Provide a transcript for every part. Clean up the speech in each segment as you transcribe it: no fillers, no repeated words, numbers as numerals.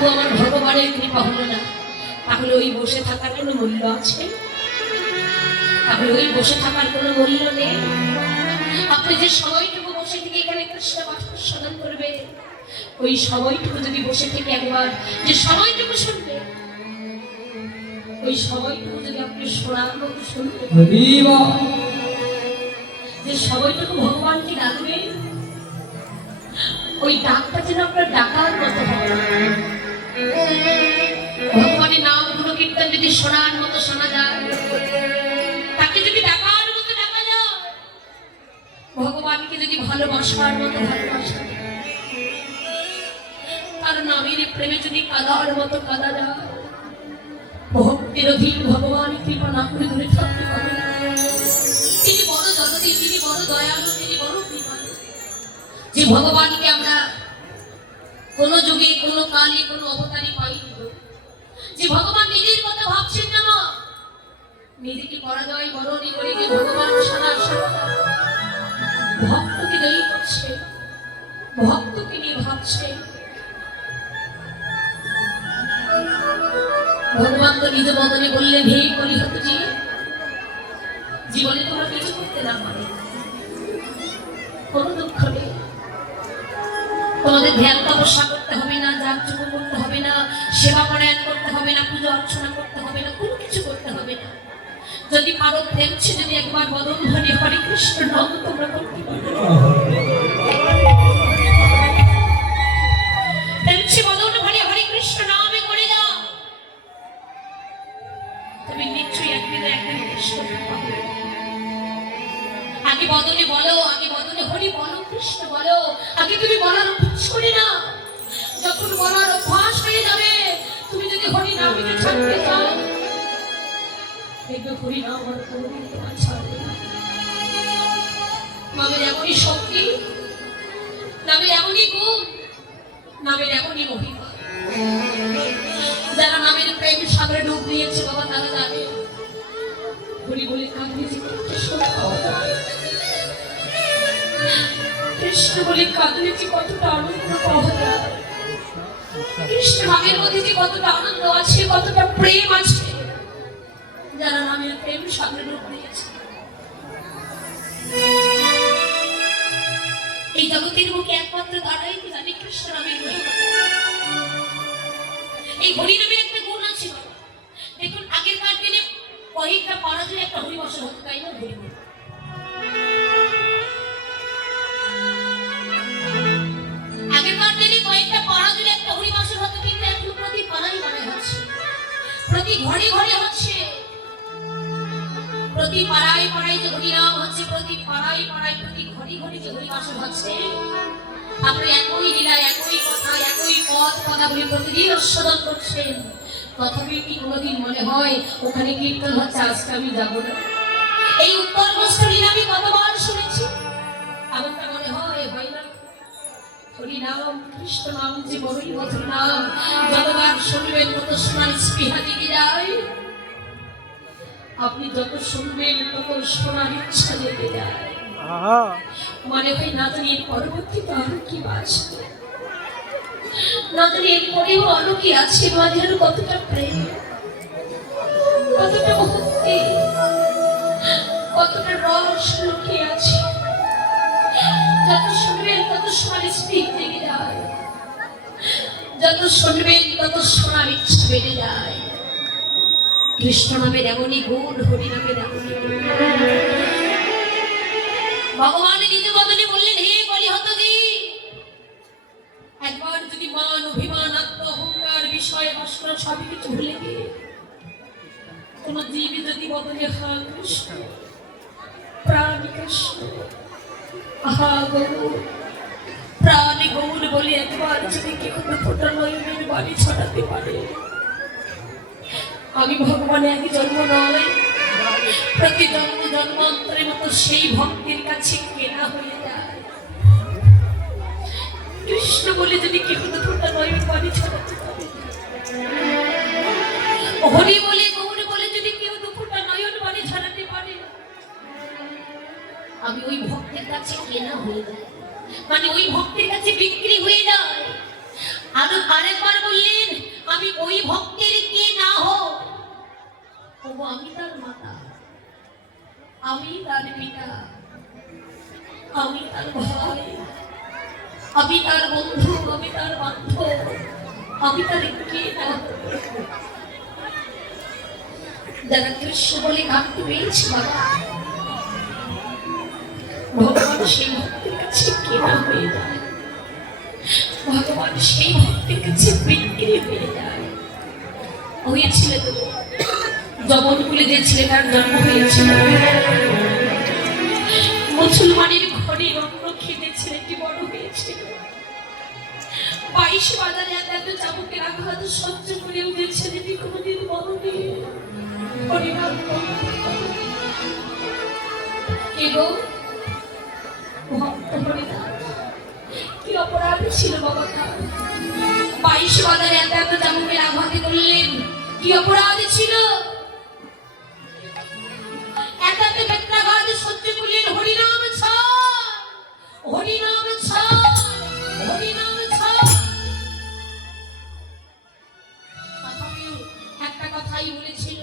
তবু আমার ভগবানের কৃপা হলো না। তাহলে ওই বসে থাকার কোনো মূল্য আছে? তাহলে ওই বসে থাকার কোনো মূল্য নেই। আপনি যে সময়টুকু বসে থেকে এখানে কৃষ্ণ কথা সাধন করবে, ওই সময়টুকু যদি বসে থেকে একবার যে সময়টুকু শুনবে, ওই সময়টুকু যদি আপনি শোনার মতো শুনতে, যে সময়টুকু ভগবানকে ডাকবে, ওই ডাকটা যেন আপনার ডাকার মতো হবে। ভগবানের নাম গুলো কীর্তন যদি শোনার মতো শোনা যায়, তাকে যদি ডাকার মতো ডাকা যায়, ভগবানকে যদি ভালোবাসার মতো ভালোবাসা, তার নামের প্রেমে যদি কাদার মতো কাদা যায়, ভক্তির অধীন ভগবান কৃপা না করে দূরে থাকতে পারে না। তিনি বড় জননী, তিনি বড় দয়ালু, তিনি বড় কৃপালু। যে ভগবানকে আমরা কোন যুগে, কোন কালে, কোন অবতারে পাইনি, যে ভগবান নিজের কথা ভাবছেন না, নিজেকে পরাজয় বরণী করে যে ভগবান সারা ভক্তকে জয়ী করছে, ভক্তকে নিয়ে ভাবছে। ভগবান তো নিজ বদনে বললেন, হে কলিহতজি, জীবনে তোমরা কিছু করতে না পারে, কোনো দুঃখ নেই। তোমাদের ধ্যান তপস্যা করতে হবে না, যাগযজ্ঞ করতে হবে না, সেবা পরায়ণ করতে হবে না, পূজা অর্চনা করতে হবে না, কোনো কিছু করতে হবে না। যদি পারো দেখছি, যদি একবার বদন ধ্বনি হরে কৃষ্ণ নাম তোমরা করতে পারো, দেখছি বদন ধ্বনি হরে কৃষ্ণ নামে করে যাও, তুমি নিশ্চয়ই একদিন একদিন কৃষ্ণ পাবে। আগে বদনে বলো, আগে বদনে হরি বলো, কৃষ্ণ বলো, আগে তুমি বলার অভ্যাস করে না। যখন বলার অভ্যাস হয়ে যাবে, তুমি যদি হরি নামকে ছাড়তে চাও, দেখবে হরি নাম আর কোনোদিন তোমার ছাড়বে না। নামের এমনই শক্তি, নামের এমনই গুণ, নামের এমনই মহিমা। যারা নামের প্রেম সাগরে ডুব দিয়েছে বাবা, তারা জানে হরি বলে কাঁদিয়েছে কৃষ্ণ বলে কাঁদলে যে কতটা আনন্দ পাওয়া যায়, কৃষ্ণ নামের মধ্যে যে কতটা আনন্দ আছে, কতটা প্রেম আছে। যারা নামের প্রেম সাগরে ডুব দিয়েছে, এই জগতের মুখে একমাত্র তারাই তো জানে কৃষ্ণ নামের মহিমা। এই হরি নামের একটা গুণ আছে বাবা। দেখুন আগেরকার দিনে কয়েকটা পাড়া জুড়ে একটা হরিবাসর হতো, তাই না? হরি আগেরকার দিনে কয়েকটা পাড়া জুড়ে একটা হরিবাসর হতো, কিন্তু এখন প্রতি পাড়ায় পাড়ায় হচ্ছে, প্রতি ঘরে ঘরে হচ্ছে, প্রতি পাড়ায় পাড়ায় যে হরিনাম হচ্ছে, প্রতি পাড়ায় পাড়ায় প্রতি ঘরে ঘরে যে হরিবাসর হচ্ছে। আমরা একই লীলা, একই কথা, একই পথ কথাগুলি প্রতিদিন আস্বাদন করছেন। তথাপি কি কোনোদিন মনে হয় ওখানে কীর্তন হচ্ছে, আজকে আমি যাবো না? এই উত্তরবঙ্গ লীলা আমি কতবার শুনেছি, এমনটা মনে হয় না? হরিনাম কৃষ্ণ নাম যে বড়ই মধুর নাম, যতবার শুনবেন তত শোনার স্পৃহা জেগে যায়। আপনি যত শুনবেন তত শোনার ইচ্ছা জেগে যায়। মনে হয় না জানি এর পরবর্তীতে আরো কি বাঁচবে, না জানি এর পরেও আরো কি আছে, মাঝে আরো কতটা প্রেম, কতটা ভক্তি, কতটা রস লুকিয়ে আছে। যত শুনবেন তত শোনার স্পৃহা জেগে যায়, যত শুনবেন তত শোনার ইচ্ছা বেড়ে যায়। কৃষ্ণ নামের এমনই গুণ, হরি নামের এমনই গুণ। ভগবান নিজ বদনে বললেন, হে কলিহতজি, একবার যদি মান, অভিমান, আত্ম অহংকার, বিষয় বাসনা সবই কিছু ভুলে গিয়ে কোন জীব যদি বদনে হা কৃষ্ণ, প্রাণ কৃষ্ণ, আহা গৌর, প্রাণে গৌর বলে একবার যদি কেউ ফোটা নয়নের বাড়ি ছড়াতে পারে, আমি ভগবান এক জন্ম নয়, প্রতি জন্ম জন্মান্তরের মতো সেই ভক্তের কাছে কেনা হয়ে যায়। কৃষ্ণ বলে যদি কেউ ফোটা নয়নের বাড়ি ছড়াতে পারে, হরি বলে গৌর বলে যদি কেউ দুপুরটা নয়ন বাড়ি ছড়াতে পারে, আমি ওই ভক্তের কাছে কেনা হয়ে যায়, মানে ওই ভক্তের কাছে বিক্রি হয়ে যায়। আরো আরেকবার বললেন, আমি তার বন্ধু, আমি তার বান্ধব, আমি তার কে না যারা কৃষ্ণ বলে কাঁদতে পেয়েছে বাবা, ভগবান সেই ভক্তের কাছে কেনা হয়ে যায়, ভগবান সেই ভক্তের কাছে বিক্রি হয়ে যায়। হয়েছিল তো জবনকুলে যে ছেলেটার জন্ম হয়েছিল, মুসলমানের ঘরে অন্ন খেতে ছেলেটি বড় হয়েছিল। 22 বাজারে এত চাবুকের আঘাত সহ্য করে উঠে ছেলেটি কোনদিন বড়নি। কে গো? কি অপরাধ ছিল বাবা? 22 বাজারে এত চাবুকের আঘাতে করলেন, কি অপরাধ ছিল? এত বেদনাঘাত সহ্য করলেন। হরিনাম ছাড়, হরিনাম ছাড়, হরিনাম ছাড়। একটা কথাই বলেছিল,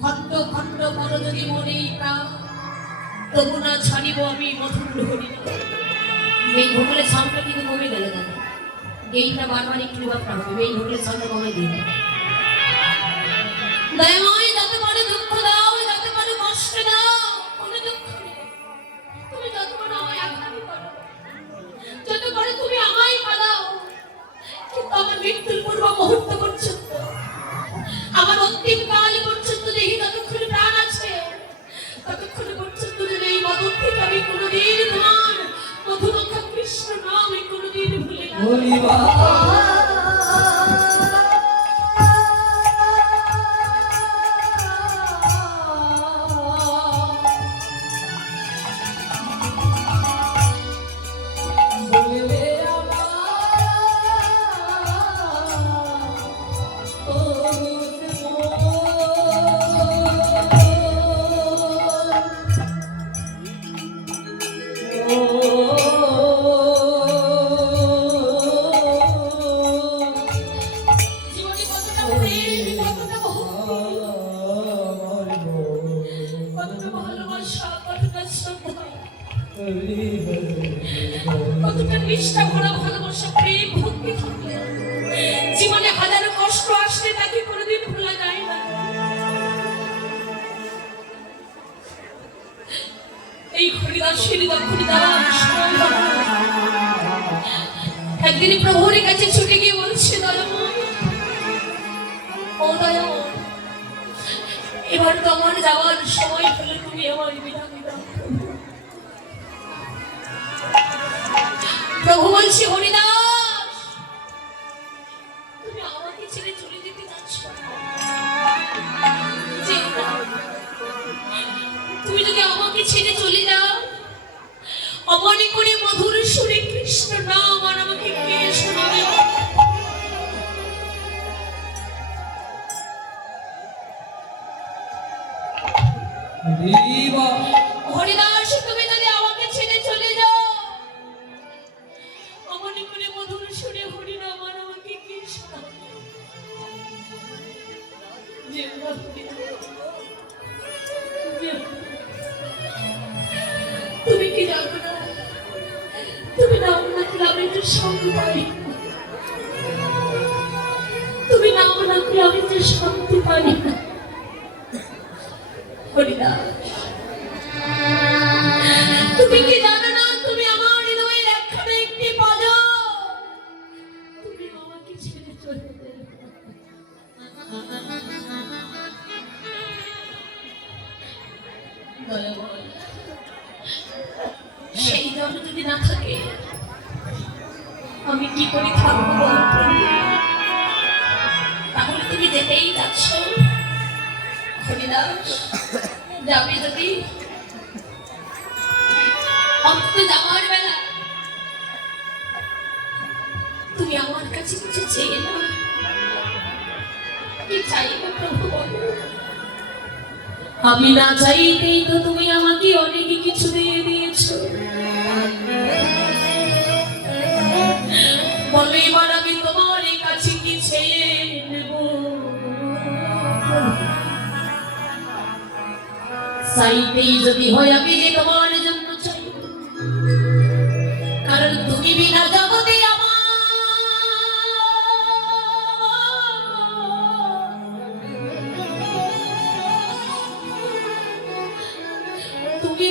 খণ্ড খণ্ড করো যদি মনে প্রাণ, তবু না ছাড়িব আমি মধুর হরিনাম। এই ভোগলের সাউন্ডটা কিন্তু কমে গেল দাদা, এইটা বারবার একটু বার্তা হবে, এই ভোগলের সাউন্ডটা কমে দিন। দয়াময় যাতে পারে দুঃখ দাও, যাতে পারে কষ্ট দাও, কোনো দুঃখ নেই। তুমি যত পারো আমায় আঘাত করো, যত পারো তুমি আমায় কাঁদাও, কিন্তু আমার মৃত্যুর পূর্ব মুহূর্ত পর্যন্ত, আমার অন্তিম কাল পর্যন্ত দেখি যতক্ষণ প্রাণ আছে, ততক্ষণ পর্যন্ত যদি এই মদন থেকে আমি কোনোদিন তোমার মধুমাখা কৃষ্ণ নাম আমি কোনোদিন ভুলে না। কতটা নিষ্ঠা ভরা ভালোবাসা, প্রেম, ভক্তি থাকলে জীবনে হাজারো কষ্ট আসলে তাকে কোনোদিন ভোলা যায় না। এই হরিদাসের হরিদাস একদিন প্রভুর কাছে ছুটে গিয়ে বলছে, ও দয়া, এবার তো আমার যাওয়ার সময় হলে তুমি আমার বিদায় দাও। প্রভু বলছি, হরিদাস তুমি আমাকে ছেড়ে চলে যেতে যাচ্ছ, তুমি যদি আমাকে ছেড়ে চলে যাও, অমনে করে মধুর সুরে কৃষ্ণ নাম আর আমাকে কে শোনাবে? হরিদাস তুমি যদি আমাকে ছেড়ে চলে যাও, অমনে করে মধুর সুরে হরিনাম আর আমাকে কে শোনাবে? তুমি কি জানো না, তুমি নাম না করলে আমি যে শান্তি পাই, তুমি নাম না করলে আমি যে শান্তি পাই না। হরিদাস তুমি কি জানো না, তুমি আমার হৃদয়ের একখানা একটি পাজর, তুমি আমাকে ছেড়ে চলে যাবে। সেই জন্য যদি না থাকে আমি কি করে থাকবো? তাহলে তুমি যেতেই যাচ্ছ হরিদাস, যাবে যদি অন্তত যাওয়ার বেলা তুমি আমার কাছে কিছু চেয়ে না, কি চাইবে প্রভু বলো? আমি না চাইতেই তো তুমি আমাকে অনেক কিছু দিয়ে দিয়েছো, বলো এবার আমি তোমার কাছে কি চেয়ে নেব? চাইতেই যদি হয় আমি যে তোমার জন্য চাই, কারণ তুমি বিনা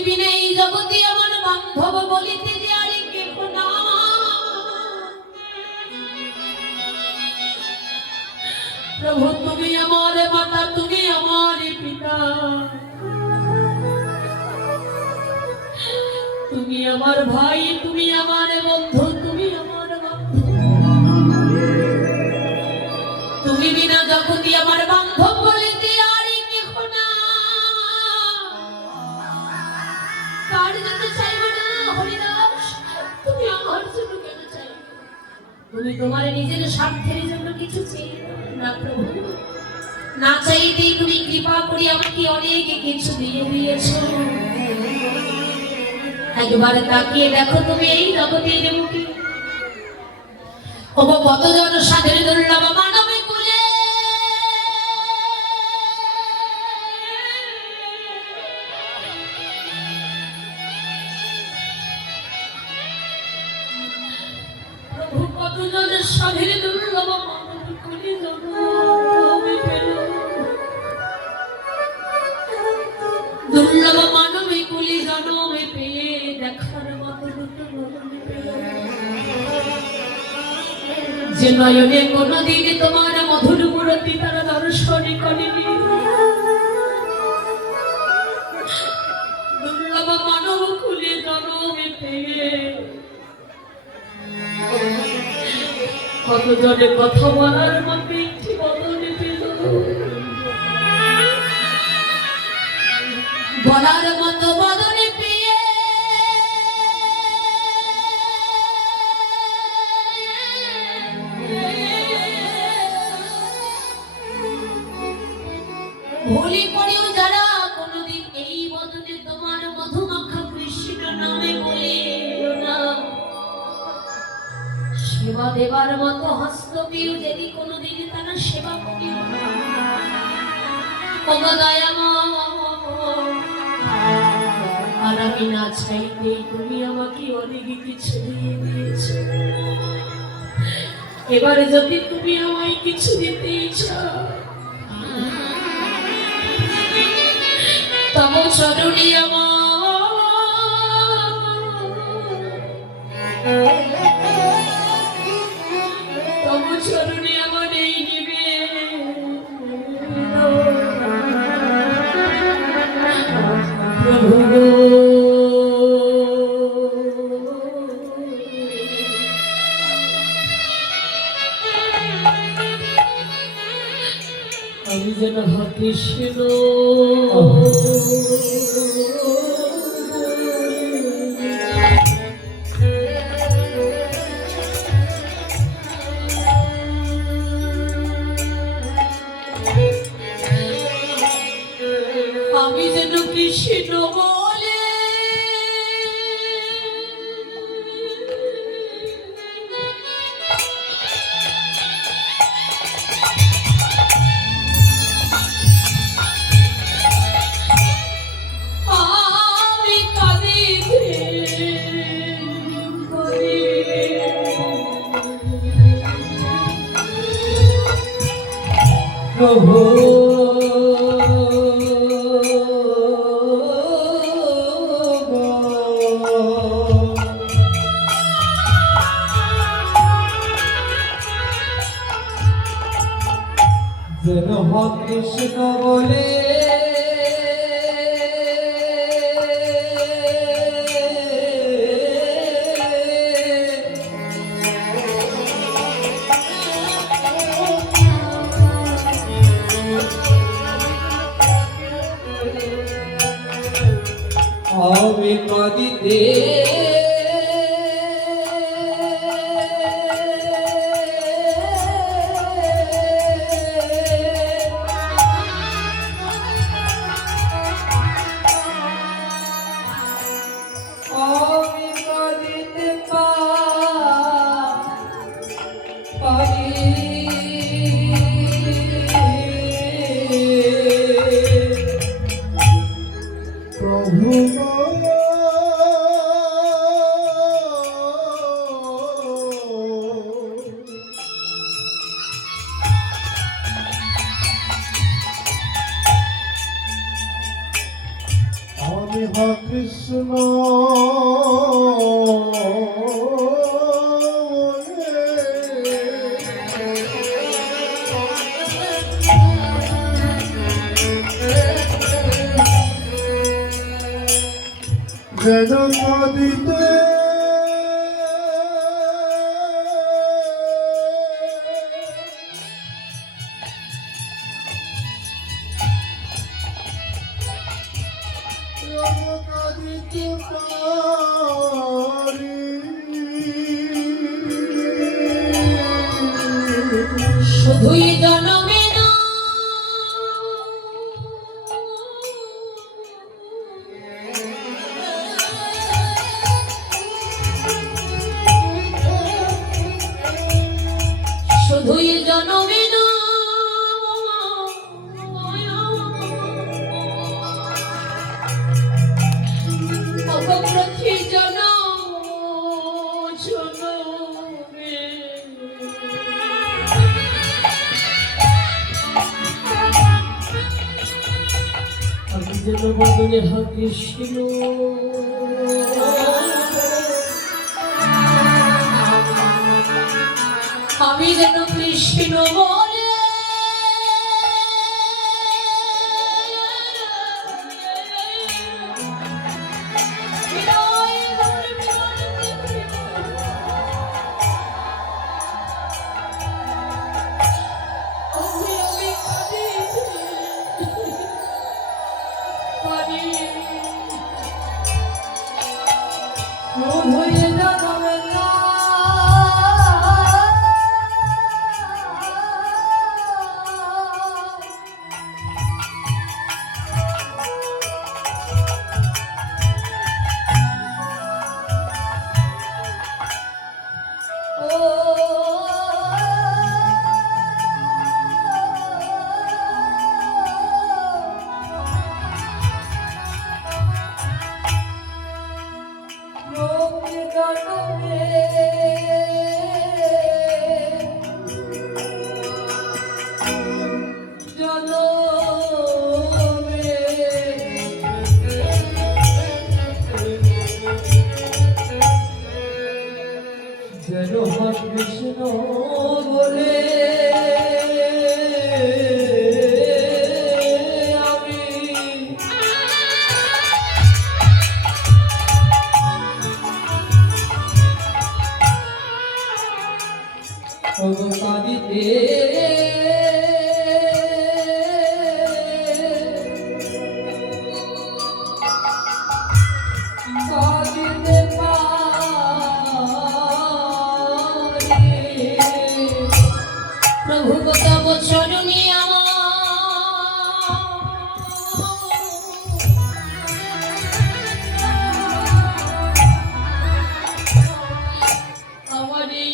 বিনা এই জগতে আমার বান্ধব বলিতে যে আর কেহ না। প্রভু তুমি আমার মাতা, তুমি আমার পিতা, তুমি আমার ভাই, তুমি আমার বন্ধু, তুমি আমার বন্ধু। তুমি বিনা জগতে আমার বান্ধব বলিতে আর কেহ না। কার জন্য চাইব না হরিদাস, তুমি আমার জন্য কেন চাইবে? তুমি তোমার নিজের স্বার্থের জন্য কিছু চাইবে না প্রভু। না চাইতেই তুমি কৃপা করে আমাকে অনেক কিছু দিয়ে দিয়েছো। একবার তাকিয়ে দেখো তুমি এই জগতের মুখে কতজন সাধের দুর্লভ মানবে কুলে প্রভু, কতজন সাধের দুর্লভ মানবে কুলে দুর্লভ মানবে কুলি জনমে পেয়ে দেখার মতো যে নয়নে কোনদিন তোমার মধুর মূর্তি তারা দর্শন করেনি। দুর্লভ মানব কুলি জনমে পেয়ে কত জনে কথা বলার মতো একটি বদনে পেল, বলার মতো বদনে পেয়ে ভুলি পড়েও যারা কোনদিন এই বদনে তোমার মধুমাখা কৃষ্ণ নামে বলে না, সেবা দেবার মতো হস্তপীর যদি কোনদিন তারা সেবা করিও না। আর আমি না চাইতে তুমি আমাকে অনেক কিছু দিয়ে দিয়েছো। এবারে যদি তুমি আমায় কিছু দিতে চাও, তব চরণে তব চরণে আমার এই নিবে প্রভু। আমি যেন কৃষ্ণ আমি যেন কৃষ্ণ বলে আমি কাঁদিতে প্রভু। যেন কৃষ্ণ বলে আমি কাঁদিতে প্রভু রাধা কৃষ্ণ যেন কাঁদিতে কাঁদিতে পারি শুধুই জনমে না শুধুই জনমে না অপপ্রথি জনমে আমি যেন বদলে কৃষ্ণ আমি যেন কৃষ্ণ বলে যেন কৃষ্ণ বলে আমি কাঁদিতে কাঁদিতে প্রভু কত বছর নিয়ে আমার এই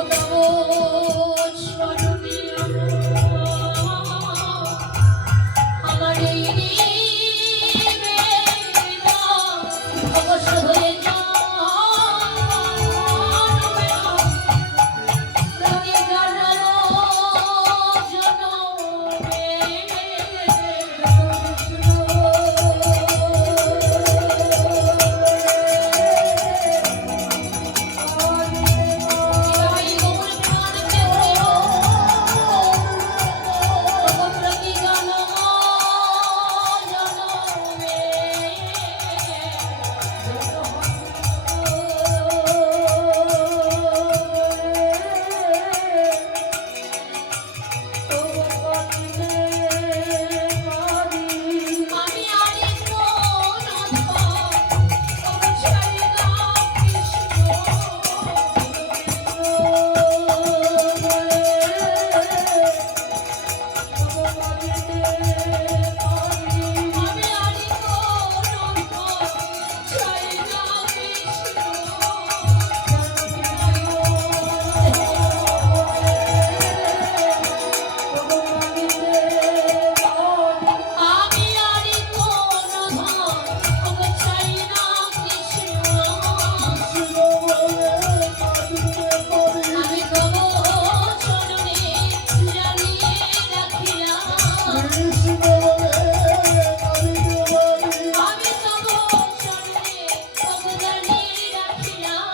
তব চরণে আমার এই নিবেদন অবশ্য হয়ে লাগে জানালো জনমে বিদায় গোপন প্রাণকে ভগবতী গান জনমে আমি আরে কোন অন্ধ ছাড়ে না কৃষ্ণ আমি আরে কোন অন্ধ ছাড়ে না আমি আরে কোন অন্ধ ছাড়ে না কৃষ্ণ আমি তব চরণে জানিয়ে রাখিলাম আমি তব চরণে তব জানিয়ে রাখিলাম